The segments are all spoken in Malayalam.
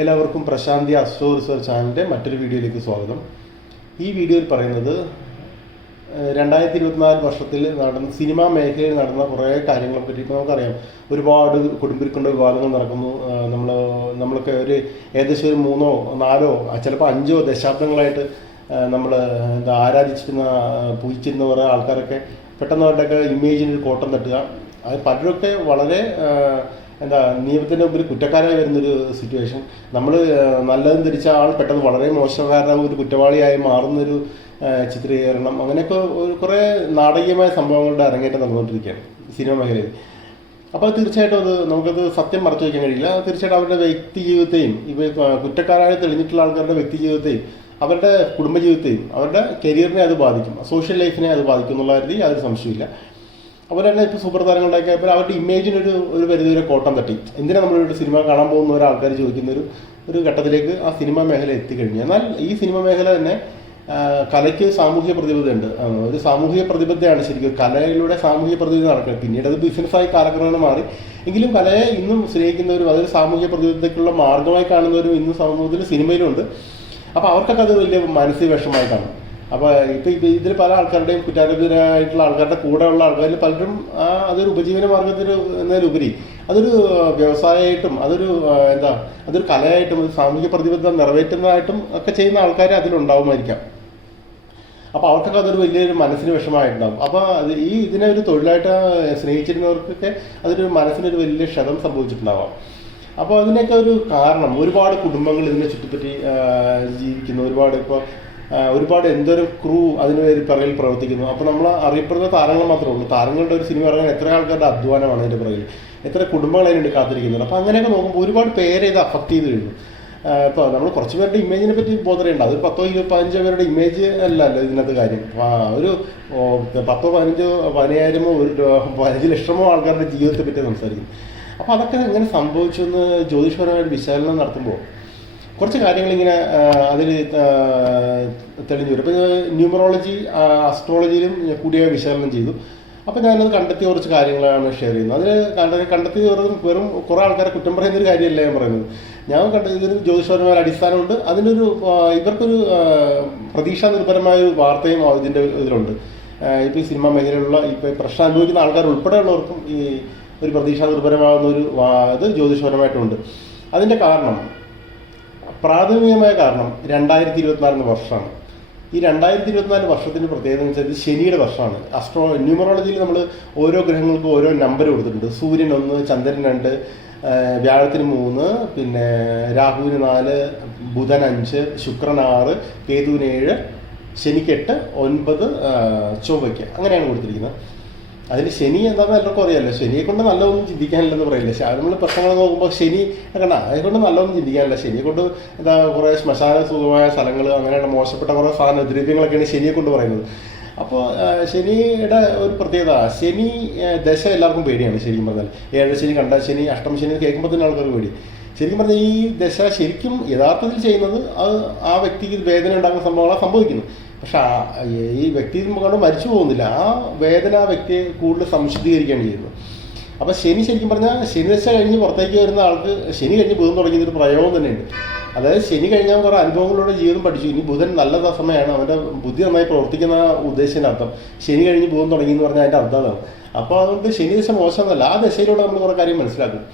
എല്ലാവർക്കും പ്രശാന്തി അസ്ട്രോ റിസർച്ച് ചാനലിന്റെ മറ്റൊരു വീഡിയോയിലേക്ക് സ്വാഗതം. ഈ വീഡിയോയിൽ പറയുന്നത് രണ്ടായിരത്തി ഇരുപത്തിനാല് വർഷത്തിൽ നടന്ന സിനിമാ മേഖലയിൽ നടന്ന കുറേ കാര്യങ്ങളെ പറ്റി ഇപ്പോൾ നമുക്കറിയാം. ഒരുപാട് കുടുംബിരിക്കൊണ്ട വിവാദങ്ങൾ നടക്കുന്നു. നമ്മൾ നമ്മളൊക്കെ ഒരു ഏകദേശം ഒരു മൂന്നോ നാലോ ചിലപ്പോൾ അഞ്ചോ ദശാബ്ദങ്ങളായിട്ട് നമ്മൾ എന്താ ആരാധിച്ചിരുന്ന പൂജിച്ചിരുന്ന കുറേ ആൾക്കാരൊക്കെ പെട്ടെന്ന് അവരുടെയൊക്കെ ഇമേജിന് കോട്ടം തട്ടുക. അത് പലരൊക്കെ വളരെ എന്താ നിയമത്തിന്റെ മുമ്പിൽ കുറ്റക്കാരായി വരുന്നൊരു സിറ്റുവേഷൻ നമ്മൾ നല്ലതും ധരിച്ച ആൾ പെട്ടെന്ന് വളരെ മോശക്കാരനാകും ഒരു കുറ്റവാളിയായി മാറുന്നൊരു ചിത്രീകരണം. അങ്ങനെയൊക്കെ ഒരു കുറേ നാടകീയമായ സംഭവങ്ങളുടെ അരങ്ങേറ്റം നടന്നുകൊണ്ടിരിക്കുകയാണ് സിനിമ മേഖലയിൽ. അപ്പോൾ തീർച്ചയായിട്ടും അത് നമുക്കത് സത്യം മറച്ചു വയ്ക്കാൻ കഴിയില്ല. തീർച്ചയായിട്ടും അവരുടെ വ്യക്തി ജീവിതത്തെയും ഇവ കുറ്റക്കാരായി തെളിഞ്ഞിട്ടുള്ള ആൾക്കാരുടെ വ്യക്തി ജീവിതത്തെയും അവരുടെ കുടുംബജീവിതത്തെയും അവരുടെ കരിയറിനെ അത് ബാധിക്കും. സോഷ്യൽ ലൈഫിനെ അത് ബാധിക്കും എന്നുള്ള കാര്യത്തിൽ യാതൊരു സംശയമില്ല അതുപോലെ ഇപ്പൊ ഇപ്പോൾ സൂപ്പർ താരങ്ങളുണ്ടാക്കിയപ്പോൾ അവരുടെ ഇമേജിന് ഒരു ഒരു പരിധിവരെ കോട്ടം തട്ടി. എന്തിനാണ് നമ്മളൊരു സിനിമ കാണാൻ പോകുന്ന ഒരാൾക്കാർ ചോദിക്കുന്ന ഒരു ഒരു ഘട്ടത്തിലേക്ക് ആ സിനിമാ മേഖല എത്തിക്കഴിഞ്ഞു. എന്നാൽ ഈ സിനിമ മേഖല തന്നെ കലയ്ക്ക് സാമൂഹിക പ്രതിബദ്ധതയുണ്ട്. ഒരു സാമൂഹിക പ്രതിബദ്ധതയാണ് ശരിക്കും. കലയിലൂടെ സാമൂഹിക പ്രതിബദ്ധത നടക്കുന്നത് പിന്നീട് അത് ബിസിനസ്സായി കാലക്രമേണ മാറി. എങ്കിലും കലയെ ഇന്നും സ്നേഹിക്കുന്നവരും അതൊരു സാമൂഹിക പ്രതിബദ്ധതയ്ക്കുള്ള മാർഗമായി കാണുന്നവരും ഇന്നും സമൂഹത്തിൽ സിനിമയിലുണ്ട് അപ്പോൾ അവർക്കൊക്കെ അത് വലിയ മാനസിക വിഷമമായി കാണും. അപ്പോൾ ഇപ്പോൾ ഇത് ഇതിൽ പല ആൾക്കാരുടെയും കുറ്റാരോപിതരായിട്ടുള്ള ആൾക്കാരുടെ കൂടെയുള്ള ആൾക്കാരിൽ പലരും ആ അതൊരു ഉപജീവന മാർഗത്തിന് എന്നതിലുപരി അതൊരു വ്യവസായമായിട്ടും അതൊരു എന്താ അതൊരു കലയായിട്ടും ഒരു സാമൂഹിക പ്രതിബദ്ധത നിറവേറ്റുന്നതായിട്ടും ഒക്കെ ചെയ്യുന്ന ആൾക്കാർ അതിലുണ്ടാവുമായിരിക്കാം. അപ്പോൾ അവർക്കൊക്കെ അതൊരു വലിയൊരു മനസ്സിന് വിഷമമായിട്ടുണ്ടാകും അപ്പോൾ അത് ഈ ഇതിനെ ഒരു തൊഴിലായിട്ട് സ്നേഹിച്ചിരുന്നവർക്കൊക്കെ അതൊരു മനസ്സിനൊരു വലിയ ക്ഷതം സംഭവിച്ചിട്ടുണ്ടാവാം. അപ്പോൾ അതിനൊക്കെ ഒരു കാരണം ഒരുപാട് കുടുംബങ്ങൾ ഇതിനെ ചുറ്റിപ്പറ്റി ജീവിക്കുന്ന. ഒരുപാട് ഇപ്പോൾ ഒരുപാട് എന്തൊരു ക്രൂ അതിന് പേര് പിറകിൽ പ്രവർത്തിക്കുന്നു. അപ്പോൾ നമ്മൾ അറിയപ്പെടുന്ന താരങ്ങൾ മാത്രമേ ഉള്ളൂ. താരങ്ങളുടെ ഒരു സിനിമ ഇറങ്ങാൻ എത്ര ആൾക്കാരുടെ അധ്വാനമാണ് അതിന്റെ പിറകിൽ. എത്ര കുടുംബങ്ങൾ അതിനുണ്ട് കാത്തിരിക്കുന്നുണ്ട്. അപ്പോൾ അങ്ങനെയൊക്കെ നോക്കുമ്പോൾ ഒരുപാട് പേരെ ഇത് അഫക്റ്റ് ചെയ്ത് കഴിഞ്ഞു. ഇപ്പോൾ നമ്മൾ കുറച്ച് പേരുടെ ഇമേജിനെ പറ്റി ബോധനയുണ്ട് അത് പത്തോ ഇരുപത് പതിനഞ്ചോ പേരുടെ ഇമേജ് അല്ലല്ലോ ഇതിനകത്ത് കാര്യം. ഒരു പത്തോ പതിനഞ്ചോ പതിനായിരമോ ഒരു പതിനഞ്ച് ലക്ഷമോ ആൾക്കാരുടെ ജീവിതത്തെ പറ്റി സംസാരിക്കും. അപ്പോൾ അതൊക്കെ എങ്ങനെ സംഭവിച്ചു എന്ന് ജ്യോതിഷപരമായിട്ട് വിശകലനം നടത്തുമ്പോൾ കുറച്ച് കാര്യങ്ങൾ ഇങ്ങനെ അതിൽ തെളിഞ്ഞു വരും. അപ്പോൾ ന്യൂമറോളജി അസ്ട്രോളജിയിലും കൂടിയ വിശകലനം ചെയ്തു. അപ്പോൾ ഞാനത് കണ്ടെത്തിയ കുറച്ച് കാര്യങ്ങളാണ് ഷെയർ ചെയ്യുന്നത്. അതിൽ കണ്ട കണ്ടെത്തിയ വെറും വെറും കുറേ ആൾക്കാരെ കുറ്റം പറയുന്ന ഒരു കാര്യമല്ല ഞാൻ പറയുന്നത്. ഞാൻ കണ്ട ഇതൊരു ജ്യോതിഷപരമായ അടിസ്ഥാനമുണ്ട്. അതിനൊരു ഇവർക്കൊരു പ്രതീക്ഷാ നിർഭരമായ ഒരു വാർത്തയും ഇതിന്റെ ഇതിലുണ്ട്. ഇപ്പോൾ ഈ സിനിമാ മേഖലയിലുള്ള ഇപ്പോൾ പ്രശ്നം അനുഭവിക്കുന്ന ആൾക്കാർ ഉൾപ്പെടെയുള്ളവർക്കും ഈ ഒരു പ്രതീക്ഷാ നിർഭരമാകുന്ന ഒരു ഇത് ജ്യോതിഷപരമായിട്ടുണ്ട്. അതിന്റെ കാരണം പ്രാഥമികമായ കാരണം രണ്ടായിരത്തി ഇരുപത്തിനാല് എന്ന വർഷമാണ്. ഈ രണ്ടായിരത്തി ഇരുപത്തിനാല് വർഷത്തിന്റെ പ്രത്യേകത എന്ന് വെച്ചാൽ ശനിയുടെ വർഷമാണ്. അസ്ട്രോ ന്യൂമറോളജിയിൽ നമ്മൾ ഓരോ ഗ്രഹങ്ങൾക്കും ഓരോ നമ്പർ കൊടുത്തിട്ടുണ്ട്. സൂര്യൻ ഒന്ന് ചന്ദ്രൻ രണ്ട് വ്യാഴത്തിന് മൂന്ന് പിന്നെ രാഹുവിന് നാല് ബുധൻ അഞ്ച് ശുക്രൻ ആറ് കേതുവിന് ഏഴ് ശനിക്കെട്ട് ഒൻപത് ചൊവ്വയ്ക്ക് അങ്ങനെയാണ് കൊടുത്തിരിക്കുന്നത്. അതിൽ ശനി എന്താണെന്ന് എല്ലാവർക്കും അറിയാമല്ലോ ശനിയെ കൊണ്ട് നല്ലതൊന്നും ചിന്തിക്കാനില്ലെന്ന് പറയില്ല? നമ്മൾ പ്രശ്നങ്ങൾ നോക്കുമ്പോൾ ശനി കണ്ട അതുകൊണ്ട് കൊണ്ട് നല്ലതൊന്നും ചിന്തിക്കാനില്ല. ശനിയെ കൊണ്ട് എന്താ കുറേ ശ്മശാന സുഖമായ സ്ഥലങ്ങൾ അങ്ങനെയുള്ള മോശപ്പെട്ട കുറേ സാധന ദ്രവ്യങ്ങളൊക്കെയാണ് ശനിയെ കൊണ്ട് പറയുന്നത്. അപ്പോൾ ശനിയുടെ ഒരു പ്രത്യേകത ശനി ദശ എല്ലാവർക്കും പേടിയാണ് ശരിക്കും പറഞ്ഞാൽ ഏഴ് ശനി കണ്ട ശനി അഷ്ടമ ശനി കേൾക്കുമ്പോൾ തന്നെ ആൾക്കാർ പേടി. ശരിക്കും പറഞ്ഞാൽ ഈ ദശ ശരിക്കും യഥാർത്ഥത്തിൽ ചെയ്യുന്നത് അത് ആ വ്യക്തിക്ക് വേദന ഉണ്ടാകുന്ന സംഭവങ്ങളാണ് സംഭവിക്കുന്നത്. പക്ഷെ ഈ വ്യക്തി കൊണ്ട് മരിച്ചു പോകുന്നില്ല. ആ വേദന ആ വ്യക്തിയെ കൂടുതൽ സംശുദ്ധീകരിക്കുകയാണ് ചെയ്യുന്നത്. അപ്പോൾ ശനി ശരിക്കും പറഞ്ഞാൽ ശനി ദശ കഴിഞ്ഞ് പുറത്തേക്ക് വരുന്ന ആൾക്ക് ശനി കഴിഞ്ഞ് ബുധൻ തുടങ്ങിയൊരു പ്രയോഗം തന്നെയുണ്ട്. അതായത് ശനി കഴിഞ്ഞാൽ കുറേ അനുഭവങ്ങളിലൂടെ ജീവിതം പഠിച്ചു. ഇനി ബുധൻ നല്ല സമയമാണ്. അവന്റെ ബുദ്ധി നന്നായി പ്രവർത്തിക്കുന്ന ഉദ്ദേശത്തിന്റെ അർത്ഥം. ശനി കഴിഞ്ഞ് ബുധൻ തുടങ്ങി എന്ന് പറഞ്ഞാൽ അതിന്റെ അർത്ഥം അതാണ്. അപ്പോൾ അതുകൊണ്ട് ശനി ദശ മോശമെന്നല്ല ആ ദശയിലൂടെ നമ്മൾ കുറേ കാര്യം മനസ്സിലാക്കും.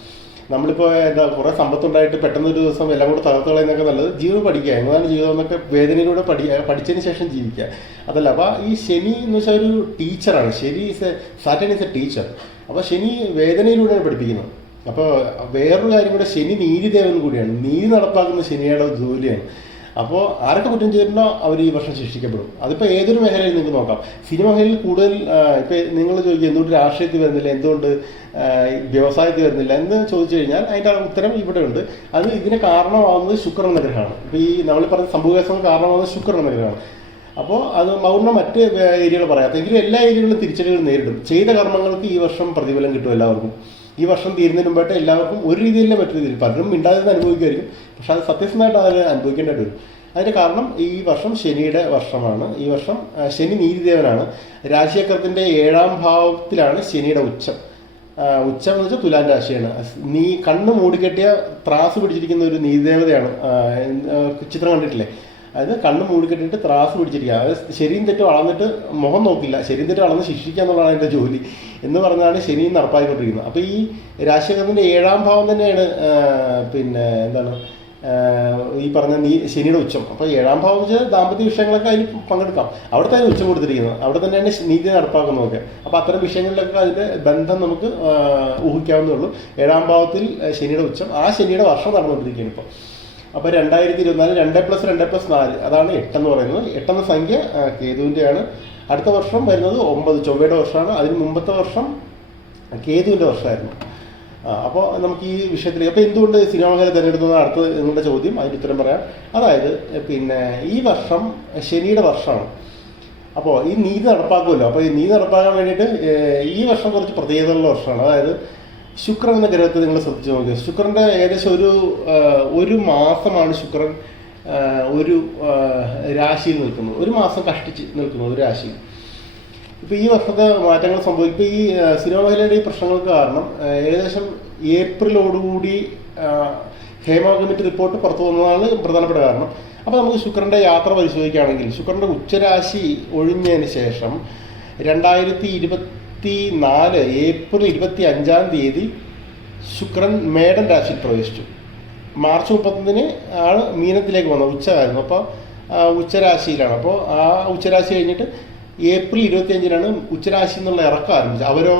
നമ്മളിപ്പോൾ എന്താ കുറേ സമ്പത്തുണ്ടായിട്ട് പെട്ടെന്ന് ഒരു ദിവസം എല്ലാം കൂടെ തകർത്ത് കളയുന്നൊക്കെ നല്ലത്. ജീവിതം പഠിക്കുക. എങ്ങനെയാണ് ജീവിതം എന്നൊക്കെ വേദനയിലൂടെ പഠി പഠിച്ചതിന് ശേഷം ജീവിക്കുക. അതല്ല അപ്പോൾ ഈ ശനി എന്ന് വെച്ചാൽ ഒരു ടീച്ചറാണ്. Shani is a Satan is a teacher അപ്പോൾ ശനി വേദനയിലൂടെയാണ് പഠിപ്പിക്കുന്നത്. അപ്പോൾ വേറൊരു കാര്യം കൂടെ ശനി നീതിദേവൻ കൂടിയാണ്. നീതി നടപ്പാക്കുന്ന ശനിയുടെ ജോലിയാണ്. അപ്പോൾ ആരൊക്കെ കുറ്റം ചെയ്തിട്ടുണ്ടോ അവർ ഈ വർഷം ശിക്ഷിക്കപ്പെടും. അതിപ്പോൾ ഏതൊരു മേഖലയിൽ നിങ്ങൾക്ക് നോക്കാം. സിനിമ മേഖലയിൽ കൂടുതൽ ഇപ്പോൾ നിങ്ങൾ ചോദിക്കുക എന്തുകൊണ്ട് രാഷ്ട്രീയത്തിൽ വരുന്നില്ല എന്തുകൊണ്ട് വ്യവസായത്തിൽ വരുന്നില്ല എന്ന് ചോദിച്ചു കഴിഞ്ഞാൽ അതിന്റെ ഉത്തരം ഇവിടെ ഉണ്ട് അത് ഇതിന് കാരണമാവുന്നത് ശുക്രൻ നഗരമാണ് ഇപ്പോൾ ഈ നമ്മൾ പറഞ്ഞ സംഭവവികാസങ്ങൾ കാരണമാവുന്നത് ശുക്രൻ നഗരമാണ് അപ്പോൾ അത് മൗർണ മറ്റ് ഏരിയകൾ പറയാത്ത എങ്കിലും എല്ലാ ഏരിയകളിലും തിരിച്ചടികൾ നേരിടും. ചെയ്ത കർമ്മങ്ങൾക്ക് ഈ വർഷം പ്രതിഫലം കിട്ടും എല്ലാവർക്കും. ഈ വർഷം തീരുന്നതിന് മുമ്പായിട്ട് എല്ലാവർക്കും ഒരു രീതിയിലെ മറ്റു രീതിയിൽ. പലരും മിണ്ടാതെ അനുഭവിക്കുമായിരിക്കും. പക്ഷെ അത് സത്യസന്ധമായിട്ട് അത് അനുഭവിക്കേണ്ടതായിട്ട് വരും അതിന് കാരണം ഈ വർഷം ശനിയുടെ വർഷമാണ്. ഈ വർഷം ശനി നീതിദേവനാണ്. രാശിചക്രത്തിന്റെ ഏഴാം ഭാവത്തിലാണ് ശനിയുടെ ഉച്ചം. ഉച്ചം എന്ന് വെച്ചാൽ തുലാൻ രാശിയാണ്. നീ കണ്ണ് മൂടിക്കെട്ടിയ ത്രാസ് പിടിച്ചിരിക്കുന്ന ഒരു നീതിദേവതയാണ്. ചിത്രം കണ്ടിട്ടില്ലേ? അതായത് കണ്ണ് മൂടിക്കെട്ടിട്ട് ത്രാസ് പിടിച്ചിരിക്കുക. അതായത് ശരിയും തെറ്റും അളന്നിട്ട് മുഖം നോക്കില്ല. ശരിയും തെറ്റും അളന്ന് ശിക്ഷിക്കുക എന്നുള്ളതാണ് എന്റെ ജോലി എന്ന് പറഞ്ഞാണ് ശനിയും നടപ്പായിക്കൊണ്ടിരിക്കുന്നത്. അപ്പോൾ ഈ രാശികർമ്മന്റെ ഏഴാം ഭാവം തന്നെയാണ് പിന്നെ എന്താണ് ഈ പറഞ്ഞ നീ ശനിയുടെ ഉച്ചം. അപ്പോൾ ഏഴാം ഭാവം വെച്ചാൽ ദാമ്പത്യ വിഷയങ്ങളൊക്കെ അതിൽ പങ്കെടുക്കാം. അവിടെ തന്നെ ഉച്ചം കൊടുത്തിരിക്കുന്നത് അവിടെ തന്നെയാണ് നീതി നടപ്പാക്കുന്നതൊക്കെ. അപ്പോൾ അത്തരം വിഷയങ്ങളിലൊക്കെ അതിന്റെ ബന്ധം നമുക്ക് ഊഹിക്കാവുന്നേ ഉള്ളൂ. ഏഴാം ഭാവത്തിൽ ശനിയുടെ ഉച്ചം. ആ ശനിയുടെ വർഷം നടന്നുകൊണ്ടിരിക്കുകയാണ് ഇപ്പോൾ. അപ്പോൾ രണ്ടായിരത്തി ഇരുപത്തിനാല് രണ്ട് പ്ലസ് രണ്ട് പ്ലസ് നാല്. അതാണ് എട്ടെന്ന് പറയുന്നത്. എട്ടെന്ന സംഖ്യ കേതുവിന്റെയാണ് അടുത്ത വർഷം വരുന്നത് ഒമ്പത്. ചൊവ്വയുടെ വർഷമാണ്. അതിന് മുമ്പത്തെ വർഷം കേതുവിന്റെ വർഷമായിരുന്നു. അപ്പോൾ നമുക്ക് ഈ വിഷയത്തിൽ അപ്പോൾ എന്തുകൊണ്ട് സിനിമ മേഖല തിരഞ്ഞെടുത്തത്? അടുത്ത നിങ്ങളുടെ ചോദ്യം അതിന് ഉത്തരം പറയാം. അതായത് പിന്നെ ഈ വർഷം ശനിയുടെ വർഷമാണ്. അപ്പോൾ ഈ നീതി നടപ്പാക്കുമല്ലോ. അപ്പോൾ ഈ നീതി നടപ്പാക്കാൻ വേണ്ടിയിട്ട് ഈ വർഷം കുറച്ച് പ്രത്യേകതയുള്ള വർഷമാണ്. അതായത് ശുക്രൻ എന്ന ഗ്രഹത്തെ നിങ്ങൾ ശ്രദ്ധിച്ച് നോക്കുക ശുക്രന്റെ ഏകദേശം ഒരു ഒരു മാസമാണ് ശുക്രൻ ഒരു രാശിയിൽ നിൽക്കുന്നത്. ഒരു മാസം കഷ്ടിച്ച് നിൽക്കുന്നത് ഒരു രാശിയിൽ. ഇപ്പോൾ ഈ വർഷത്തെ മാറ്റങ്ങൾ സംഭവിക്കും. ഇപ്പോൾ ഈ ആ, സിനിമ മേഖലയുടെ ഈ പ്രശ്നങ്ങൾക്ക് കാരണം ഏകദേശം ഏപ്രിലോടുകൂടി ഹേമാഗമിറ്റ് റിപ്പോർട്ട് പുറത്തു വന്നതാണ് പ്രധാനപ്പെട്ട കാരണം. അപ്പോൾ നമുക്ക് ശുക്രന്റെ യാത്ര പരിശോധിക്കുകയാണെങ്കിൽ ശുക്രന്റെ ഉച്ചരാശി ഒഴിഞ്ഞതിന് ശേഷം രണ്ടായിരത്തി ഇരുപത്തി നാല് ഏപ്രിൽ ഇരുപത്തി അഞ്ചാം തീയതി ശുക്രൻ മേടൻ രാശിയിൽ പ്രവേശിച്ചു. മാർച്ച് മുപ്പത്തൊന്നിന് ആൾ മീനത്തിലേക്ക് വന്നത് ഉച്ചയായിരുന്നു അപ്പോൾ ഉച്ചരാശിയിലാണ്. അപ്പോൾ ആ ഉച്ചരാശി കഴിഞ്ഞിട്ട് ഏപ്രിൽ ഇരുപത്തിയഞ്ചിനാണ് ഉച്ചരാശി എന്നുള്ള ഇറക്കം ആരംഭിച്ചത്. അവരോ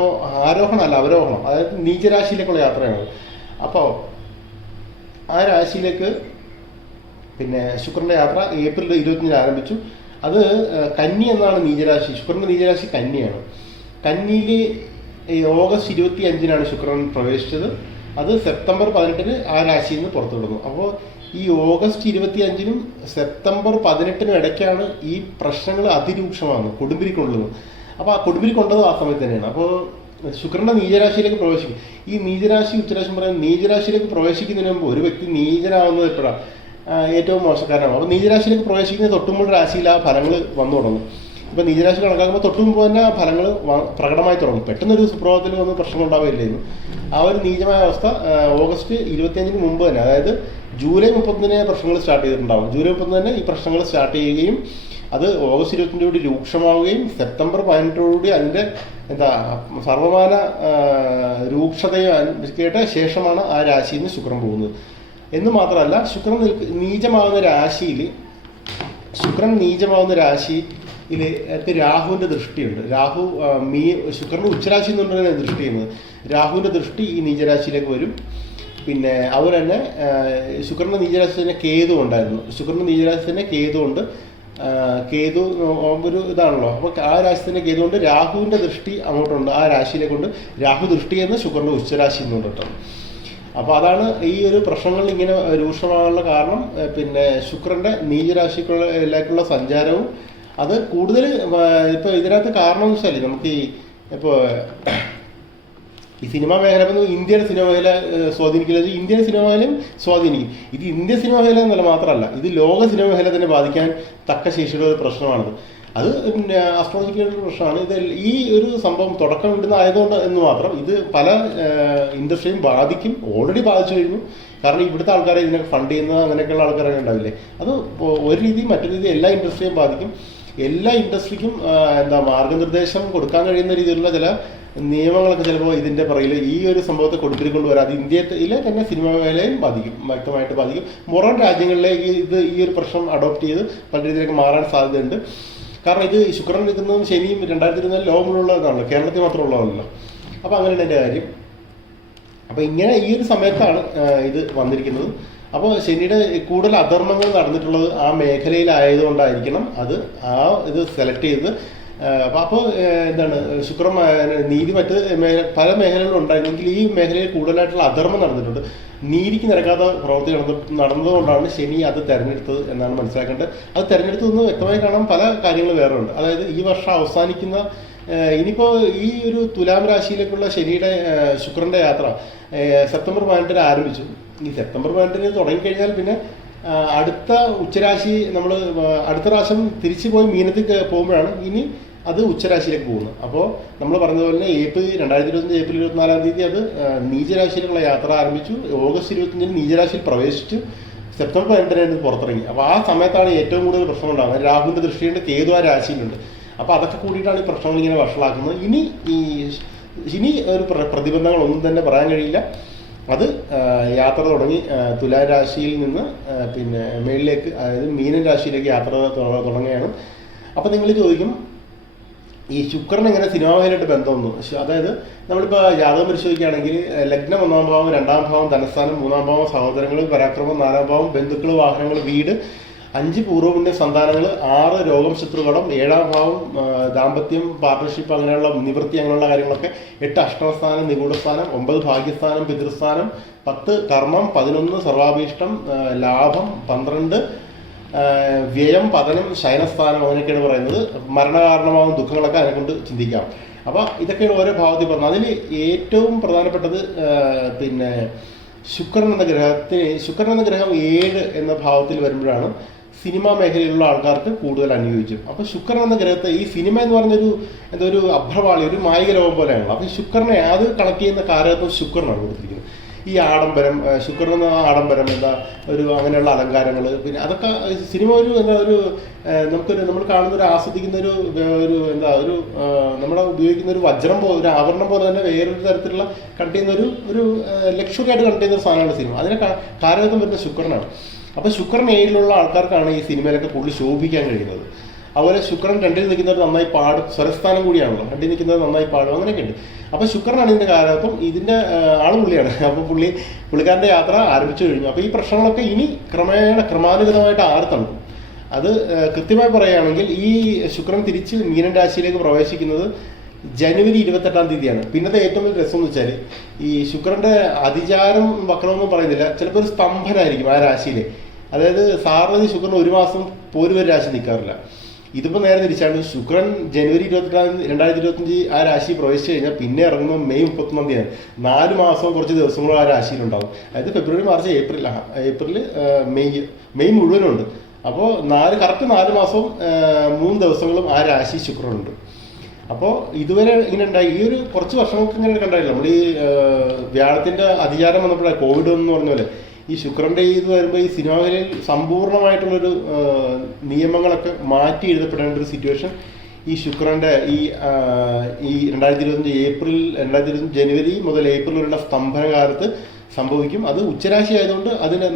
ആരോഹണമല്ല അവരോഹണം. അതായത് നീചരാശിയിലേക്കുള്ള യാത്രയാണ് അപ്പോൾ ആ രാശിയിലേക്ക് പിന്നെ ശുക്രന്റെ യാത്ര ഏപ്രിൽ ഇരുപത്തിയഞ്ചിന് ആരംഭിച്ചു. അത് കന്നി എന്നാണ് നീചരാശി. ശുക്രന്റെ നീചരാശി കന്നിയാണ്. കന്നിയിൽ ഓഗസ്റ്റ് ഇരുപത്തി അഞ്ചിനാണ് ശുക്രൻ പ്രവേശിച്ചത്. അത് സെപ്റ്റംബർ പതിനെട്ടിന് ആ രാശിയിൽ നിന്ന് പുറത്തു വിടുന്നു. അപ്പോൾ ഈ ഓഗസ്റ്റ് ഇരുപത്തി അഞ്ചിനും സെപ്റ്റംബർ പതിനെട്ടിനും ഇടയ്ക്കാണ് ഈ പ്രശ്നങ്ങൾ അതിരൂക്ഷമാകുന്നത് കൊടുമ്പിരി കൊള്ളുന്നത് അപ്പോൾ ആ കൊടുമ്പിരി കൊണ്ടത് ആ സമയത്ത് തന്നെയാണ്. അപ്പോൾ ശുക്രന്റെ നീചരാശിയിലേക്ക് പ്രവേശിക്കും. ഈ നീചരാശി ഉച്ചരാശി പറയുന്നത് നീചരാശിയിലേക്ക് പ്രവേശിക്കുന്നതിന് മുമ്പ് ഒരു വ്യക്തി നീചനാവുന്നത് എപ്പോഴാണ് ഏറ്റവും മോശക്കാരനാണ് അപ്പോൾ നീചരാശിയിലേക്ക് പ്രവേശിക്കുന്ന തൊട്ടുമ്പോൾ രാശിയിൽ ആ ഫലങ്ങൾ വന്നു തുടങ്ങും. ഇപ്പം നീചരാശി കണക്കാക്കുമ്പോൾ തൊട്ട് മുമ്പ് തന്നെ ഫലങ്ങൾ പ്രകടമായി തുടങ്ങും. പെട്ടെന്നൊരു സുപ്രഭാതത്തിൽ പ്രശ്നം ഉണ്ടാവില്ലായിരുന്നു ആ ഒരു നീചമായ അവസ്ഥ ഓഗസ്റ്റ് ഇരുപത്തിയഞ്ചിന് മുമ്പ് തന്നെ അതായത് ജൂലൈ മുപ്പത്തൊന്നിന് പ്രശ്നങ്ങൾ സ്റ്റാർട്ട് ചെയ്തിട്ടുണ്ടാവും. ജൂലൈ മുപ്പത്തൊന്ന് തന്നെ ഈ പ്രശ്നങ്ങൾ സ്റ്റാർട്ട് ചെയ്യുകയും അത് ഓഗസ്റ്റ് ഇരുപത്തിന്റെ രൂക്ഷമാവുകയും സെപ്റ്റംബർ പതിനെട്ടോടുകൂടി അതിന്റെ എന്താ സർവമാന രൂക്ഷതയും കേട്ട ശേഷമാണ് ആ രാശിയിൽ നിന്ന് ശുക്രൻ പോകുന്നത്. എന്ന് മാത്രമല്ല ശുക്രൻ നീചമാകുന്ന രാശിയിൽ ശുക്രൻ നീചമാവുന്ന രാശിയിൽ രാഹുവിന്റെ ദൃഷ്ടിയുണ്ട്. രാഹു മീ ശുക്രന്റെ ഉച്ചരാശി എന്ന് പറഞ്ഞാൽ ദൃഷ്ടി ചെയ്യുന്നത്. രാഹുവിന്റെ ദൃഷ്ടി ഈ നീചരാശിയിലേക്ക് വരും. പിന്നെ അതുപോലെ തന്നെ ശുക്രന്റെ നീചരാശി തന്നെ കേതു ഉണ്ടായിരുന്നു. ശുക്രന്റെ നീചരാശി തന്നെ കേതു ഉണ്ട്. കേതു ഒരു ഇതാണല്ലോ. അപ്പോൾ ആ രാശി തന്നെ കേതു കൊണ്ട് രാഹുവിന്റെ ദൃഷ്ടി അങ്ങോട്ടുണ്ട്. ആ രാശിയിലേക്കുണ്ട് രാഹു ദൃഷ്ടി എന്ന് ശുക്രന്റെ ഉച്ചരാശി എന്നുകൊണ്ട് കേട്ടോ. അപ്പോൾ അതാണ് ഈ ഒരു പ്രശ്നങ്ങൾ ഇങ്ങനെ രൂക്ഷമാകാനുള്ള കാരണം. പിന്നെ ശുക്രന്റെ നീചരാശിക്കുള്ള സഞ്ചാരവും അത് കൂടുതൽ ഇപ്പോൾ ഇതിനകത്ത് കാരണം എന്ന് വെച്ചാൽ നമുക്ക് ഈ ഈ സിനിമാ മേഖല ഇപ്പം ഇന്ത്യയുടെ സിനിമ മേഖല സ്വാധീനിക്കില്ല. സ്വാധീനിക്കുന്നത് ഇന്ത്യൻ സിനിമ മേഖലയും സ്വാധീനിക്കും. ഇത് ഇന്ത്യൻ സിനിമ മേഖല എന്നല്ല മാത്രമല്ല ഇത് ലോക സിനിമ മേഖല തന്നെ ബാധിക്കാൻ തക്ക ശേഷിയുടെ ഒരു പ്രശ്നമാണത്. അത് പിന്നെ അസ്ട്രോളജിക്കൽ പ്രശ്നമാണ്. ഇത് ഈ ഒരു സംഭവം തുടക്കം ഇടുന്ന ആയതുകൊണ്ട് എന്ന് മാത്രം ഇത് പല ഇൻഡസ്ട്രിയും ബാധിക്കും ഓൾറെഡി ബാധിച്ചു കഴിഞ്ഞു. കാരണം ഇവിടുത്തെ ആൾക്കാരെ ഇതിനൊക്കെ ഫണ്ട് ചെയ്യുന്ന അങ്ങനെയൊക്കെയുള്ള ആൾക്കാരൊക്കെ ഉണ്ടാവില്ലേ? അത് ഒരു രീതി മറ്റൊരു രീതി എല്ലാ ഇൻഡസ്ട്രിയും ബാധിക്കും. എല്ലാ ഇൻഡസ്ട്രിക്കും എന്താ മാർഗനിർദ്ദേശം കൊടുക്കാൻ കഴിയുന്ന രീതിയിലുള്ള ചില നിയമങ്ങളൊക്കെ ചിലപ്പോൾ ഇതിന്റെ പുറകിൽ ഈ ഒരു സംഭവത്തെ കൊടുത്തിരിക്കൊണ്ട് വരാം അത് ഇന്ത്യയിലെ തന്നെ സിനിമ മേഖലയും ബാധിക്കും വ്യക്തമായിട്ട് ബാധിക്കും. പുറം രാജ്യങ്ങളിലേക്ക് ഇത് ഈ ഒരു പ്രശ്നം അഡോപ്റ്റ് ചെയ്ത് പല രീതിയിലേക്ക് മാറാൻ സാധ്യതയുണ്ട്. കാരണം ഇത് ശുക്രൻ നിൽക്കുന്നതും ശനിയും രണ്ടായിരത്തി ഇരുപത്തിനാല് ലോകമുള്ളതാണല്ലോ കേരളത്തിൽ മാത്രമുള്ളതല്ലോ. അപ്പോൾ അങ്ങനെയാണ് എന്റെ കാര്യം. അപ്പോൾ ഇങ്ങനെ ഈ ഒരു സമയത്താണ് ഇത് വന്നിരിക്കുന്നത്. അപ്പോൾ ശനിയുടെ കൂടുതൽ അധർമ്മങ്ങൾ നടന്നിട്ടുള്ളത് ആ മേഖലയിലായതുകൊണ്ടായിരിക്കണം അത് ആ ഇത് സെലക്ട് ചെയ്ത് അപ്പോൾ എന്താണ് ശുക്രം നീതി മറ്റ് പല മേഖലകളിലും ഉണ്ടായിരുന്നെങ്കിൽ ഈ മേഖലയിൽ കൂടുതലായിട്ടുള്ള അധർമ്മം നടന്നിട്ടുണ്ട്. നീതിക്ക് നിരക്കാത്ത പ്രവൃത്തി നടന്ന നടന്നതുകൊണ്ടാണ് ശനി അത് തിരഞ്ഞെടുത്തത് എന്നാണ് മനസ്സിലാക്കേണ്ടത്. അത് തിരഞ്ഞെടുത്തതെന്ന് വ്യക്തമായി കാണാൻ പല കാര്യങ്ങൾ വേറെ ഉണ്ട്. അതായത് ഈ വർഷം അവസാനിക്കുന്ന ഇനിയിപ്പോൾ ഈ ഒരു തുലാം രാശിയിലേക്കുള്ള ശനിയുടെ ശുക്രന്റെ യാത്ര സെപ്റ്റംബർ പതിനെട്ടിന് ആരംഭിച്ചു. ഈ സെപ്റ്റംബർ പതിനെട്ടിന് തുടങ്ങിക്കഴിഞ്ഞാൽ പിന്നെ അടുത്ത ഉച്ചരാശി നമ്മൾ അടുത്ത പ്രാവശ്യം തിരിച്ചു പോയി മീനത്തിൽ പോകുമ്പോഴാണ് ഇനി അത് ഉച്ചരാശിയിലേക്ക് പോകുന്നത്. അപ്പോൾ നമ്മൾ പറഞ്ഞതുപോലെ തന്നെ ഏപ്രിൽ രണ്ടായിരത്തി ഇരുപത്തഞ്ച് ഏപ്രിൽ ഇരുപത്തിനാലാം തീയതി അത് നീചരാശിയിലേക്കുള്ള യാത്ര ആരംഭിച്ചു. ഓഗസ്റ്റ് ഇരുപത്തഞ്ചിന് നീചരാശിയിൽ പ്രവേശിച്ചു സെപ്റ്റംബർ പതിനെട്ടിനായിരുന്നു പുറത്തിറങ്ങി. അപ്പോൾ ആ സമയത്താണ് ഏറ്റവും കൂടുതൽ പ്രശ്നം ഉണ്ടാകുന്നത് രാഹുവിന്റെ ദൃഷ്ടിയുണ്ട് കേതു ആ രാശിയിലുണ്ട്. അപ്പോൾ അതൊക്കെ കൂടിയിട്ടാണ് ഈ പ്രശ്നങ്ങൾ ഇങ്ങനെ വഷളാക്കുന്നത്. ഇനി ഈ ഇനി ഒരു പ്ര- പ്രതിബന്ധങ്ങളൊന്നും തന്നെ പറയാൻ കഴിയില്ല. അത് യാത്ര തുടങ്ങി തുലാരാശിയിൽ രാശിയിൽ നിന്ന് പിന്നെ മേളിലേക്ക് അതായത് മീനൻ രാശിയിലേക്ക് യാത്ര തുടങ്ങുകയാണ്. അപ്പോൾ നിങ്ങൾ ചോദിക്കും ഈ ശുക്രൻ എങ്ങനെ സിനിമാവുമായിട്ട് ബന്ധമൊന്നു അതായത് നമ്മളിപ്പോൾ ജാതകം പരിശോധിക്കുകയാണെങ്കിൽ ലഗ്നം ഒന്നാം ഭാവം രണ്ടാം ഭാവം ധനസ്ഥാനം മൂന്നാം ഭാവം സഹോദരങ്ങൾ പരാക്രമം നാലാം ഭാവം ബന്ധുക്കൾ വാഹനങ്ങൾ വീട് അഞ്ച് പൂർവപുണ്യ സന്താനങ്ങൾ ആറ് രോഗം ശത്രുകടം ഏഴാം ഭാവം ദാമ്പത്യം പാർട്ട്ണർഷിപ്പ് അങ്ങനെയുള്ള നിവൃത്തി അങ്ങനെയുള്ള കാര്യങ്ങളൊക്കെ എട്ട് അഷ്ടമസ്ഥാനം നിഗൂഢസ്ഥാനം ഒമ്പത് ഭാഗ്യസ്ഥാനം പിതൃസ്ഥാനം പത്ത് കർമ്മം പതിനൊന്ന് സർവാഭീഷ്ടം ലാഭം പന്ത്രണ്ട് വ്യയം പതനം ശയനസ്ഥാനം അങ്ങനെയൊക്കെയാണ് പറയുന്നത്. മരണകാരണമാവും ദുഃഖങ്ങളൊക്കെ അതിനെക്കൊണ്ട് ചിന്തിക്കാം. അപ്പോൾ ഇതൊക്കെയാണ് ഓരോ ഭാവത്തിൽ പറഞ്ഞത്. അതിൽ ഏറ്റവും പ്രധാനപ്പെട്ടത് പിന്നെ ശുക്രൻ എന്ന ഗ്രഹത്തിന് ശുക്രൻ എന്ന ഗ്രഹം ഏഴ് എന്ന ഭാവത്തിൽ വരുമ്പോഴാണ് സിനിമാ മേഖലയിലുള്ള ആൾക്കാർക്ക് കൂടുതൽ അനുയോജ്യം. അപ്പോൾ ശുക്രൻ എന്ന ഗ്രഹത്തെ ഈ സിനിമ എന്ന് പറഞ്ഞൊരു എന്താ ഒരു അഭ്രവാളി ഒരു മായിക ലോകം പോലെയാണല്ലോ. അപ്പോൾ ശുക്രനെ അത് കണക്ട് ചെയ്യുന്ന കാരകത്വം ശുക്രനാണ് കൊടുത്തിരിക്കുന്നത്. ഈ ആഡംബരം ശുക്രൻ എന്ന ആഡംബരം എന്താ ഒരു അങ്ങനെയുള്ള അലങ്കാരങ്ങൾ പിന്നെ അതൊക്കെ സിനിമ ഒരു എന്താ ഒരു നമുക്കൊരു നമ്മൾ കാണുന്ന ഒരു ആസ്വദിക്കുന്ന ഒരു ഒരു എന്താ ഒരു നമ്മൾ ഉപയോഗിക്കുന്ന ഒരു വജ്രം പോലെ ഒരു ആഭരണം പോലെ തന്നെ വേറൊരു തരത്തിലുള്ള കണ്ട് ചെയ്യുന്ന ഒരു ഒരു ലക്ഷറി ആയിട്ട് കണ്ട് ചെയ്യുന്ന ഒരു സാധനമാണ് സിനിമ. അതിനെ കാരകത്വം വരുന്ന ശുക്രനാണ്. അപ്പോൾ ശുക്രൻ ഏഴിലുള്ള ആൾക്കാർക്കാണ് ഈ സിനിമയിലൊക്കെ കൂടുതൽ ശോഭിക്കാൻ കഴിയുന്നത്. അതുപോലെ ശുക്രൻ രണ്ടിൽ നിൽക്കുന്നത് നന്നായി പാടും. സ്വരസ്ഥാനം കൂടിയാണല്ലോ. രണ്ടിൽ നിൽക്കുന്നത് നന്നായി പാടും. അങ്ങനെയൊക്കെ ഉണ്ട്. അപ്പോൾ ശുക്രനാണ് ഇതിന്റെ കാലത്തും ഇതിന്റെ ആളും പുള്ളിയാണ്. അപ്പോൾ പുള്ളി പുള്ളിക്കാരന്റെ യാത്ര ആരംഭിച്ചു കഴിഞ്ഞു. അപ്പോൾ ഈ പ്രശ്നങ്ങളൊക്കെ ഇനി ക്രമേണ ക്രമാനുഗതമായിട്ട് ആർത്തണം. അത് കൃത്യമായി പറയുകയാണെങ്കിൽ ഈ ശുക്രൻ തിരിച്ച് മീനൻ രാശിയിലേക്ക് പ്രവേശിക്കുന്നത് ജനുവരി ഇരുപത്തെട്ടാം തീയതിയാണ്. പിന്നത്തെ ഏറ്റവും വലിയ രസം എന്ന് വെച്ചാൽ ഈ ശുക്രന്റെ അതിചാരം വക്രമൊന്നും പറയുന്നില്ല. ചിലപ്പോൾ ഒരു സ്തംഭനായിരിക്കും ആ രാശിയിൽ അതായത് സാറിന് ശുക്രൻ ഒരു മാസം പോലും ഒരു രാശി നിൽക്കാറില്ല. ഇതിപ്പോൾ നേരെ തിരിച്ചാണ്. ശുക്രൻ ജനുവരി ഇരുപത്തിരണ്ടാം രണ്ടായിരത്തി ഇരുപത്തഞ്ച് ആ രാശി പ്രവേശിച്ചു കഴിഞ്ഞാൽ പിന്നെ ഇറങ്ങുമ്പോൾ മെയ് മുപ്പത്തൊന്നാം തീയതി നാല് മാസവും കുറച്ച് ദിവസങ്ങളും ആ രാശിയിലുണ്ടാവും. അതായത് February March April April May May മുഴുവനുണ്ട്. അപ്പോൾ നാല് കറക്റ്റ് നാല് മാസവും മൂന്ന് ദിവസങ്ങളും ആ രാശി ശുക്രനുണ്ട്. അപ്പോൾ ഇതുവരെ ഇങ്ങനെ ഉണ്ടായി. ഈ ഒരു കുറച്ച് വർഷങ്ങൾക്ക് ഇങ്ങനെ കണ്ടായില്ല നമ്മൾ ഈ വ്യാഴത്തിന്റെ അധികാരം വന്നപ്പോഴാണ്. കോവിഡ് എന്ന് പറഞ്ഞ പോലെ. ഈ ശുക്രന്റെ ഇത് വരുമ്പോൾ ഈ സിനിമകളിൽ സമ്പൂർണമായിട്ടുള്ളൊരു നിയമങ്ങളൊക്കെ മാറ്റി എഴുതപ്പെടേണ്ട ഒരു സിറ്റുവേഷൻ ഈ ശുക്രന്റെ ഈ ഈ രണ്ടായിരത്തി ഇരുപത്തഞ്ച് ഏപ്രിൽ രണ്ടായിരത്തി ഇരുപത്തഞ്ച് ജനുവരി മുതൽ ഏപ്രിൽ വരെയുള്ള സ്തംഭന കാലത്ത് സംഭവിക്കും. അത് ഉച്ചരാശി ആയതുകൊണ്ട് അതിന്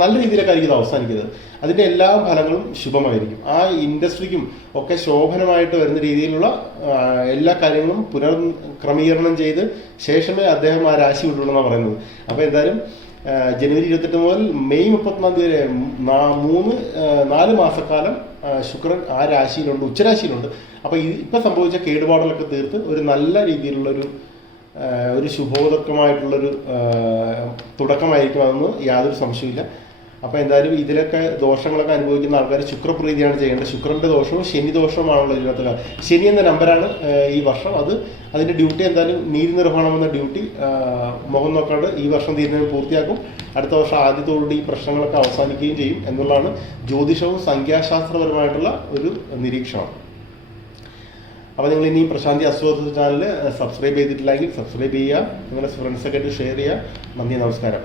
നല്ല രീതിയിലൊക്കെ ആയിരിക്കും ഇത് അവസാനിക്കുന്നത്. അതിന്റെ എല്ലാ ഫലങ്ങളും ശുഭമായിരിക്കും. ആ ഇൻഡസ്ട്രിക്കും ഒക്കെ ശോഭനമായിട്ട് വരുന്ന രീതിയിലുള്ള എല്ലാ കാര്യങ്ങളും പുനർ ക്രമീകരണം ചെയ്ത് ശേഷമേ അദ്ദേഹം ആ രാശി വിട്ടുള്ളൂ എന്നാണ് പറയുന്നത്. അപ്പോൾ എന്തായാലും ജനുവരി ഇരുപത്തെട്ട് മുതൽ മെയ് മുപ്പത്തൊന്നാം തീയതി വരെ മൂന്ന് നാല് മാസക്കാലം ശുക്രൻ ആ രാശിയിലുണ്ട് ഉച്ചരാശിയിലുണ്ട്. അപ്പോൾ ഈ ഇപ്പം സംഭവിച്ച കേടുപാടുകളൊക്കെ തീർത്ത് ഒരു നല്ല രീതിയിലുള്ളൊരു ഒരു ശുഭോദർക്കമായിട്ടുള്ളൊരു തുടക്കമായിരിക്കും അതെന്ന് യാതൊരു സംശയമില്ല അപ്പോൾ എന്തായാലും ഇതിലൊക്കെ ദോഷങ്ങളൊക്കെ അനുഭവിക്കുന്ന ആൾക്കാർ ശുക്രപ്രീതിയാണ് ചെയ്യേണ്ടത്. ശുക്രന്റെ ദോഷവും ശനി ദോഷവുമാണുള്ള ഇതിനകത്ത് ശനി എന്ന നമ്പറാണ് ഈ വർഷം. അത് അതിന്റെ ഡ്യൂട്ടി എന്തായാലും നീതി നിർവഹണം എന്ന ഡ്യൂട്ടി മുഖം നോക്കാണ്ട് ഈ വർഷം തീരുന്നതിന് പൂർത്തിയാക്കും. അടുത്ത വർഷം ആദ്യത്തോടുകൂടി ഈ പ്രശ്നങ്ങളൊക്കെ അവസാനിക്കുകയും ചെയ്യും എന്നുള്ളതാണ് ജ്യോതിഷവും സംഖ്യാശാസ്ത്രപരമായിട്ടുള്ള ഒരു നിരീക്ഷണം. അപ്പോൾ നിങ്ങൾ ഇനി പ്രശാന്തി അസ്വസ്ഥ ചാനൽ സബ്സ്ക്രൈബ് ചെയ്തിട്ടില്ലെങ്കിൽ സബ്സ്ക്രൈബ് ചെയ്യുക. നിങ്ങളുടെ ഫ്രണ്ട്സൊക്കെ ആയിട്ട് ഷെയർ ചെയ്യുക. നന്ദി നമസ്കാരം.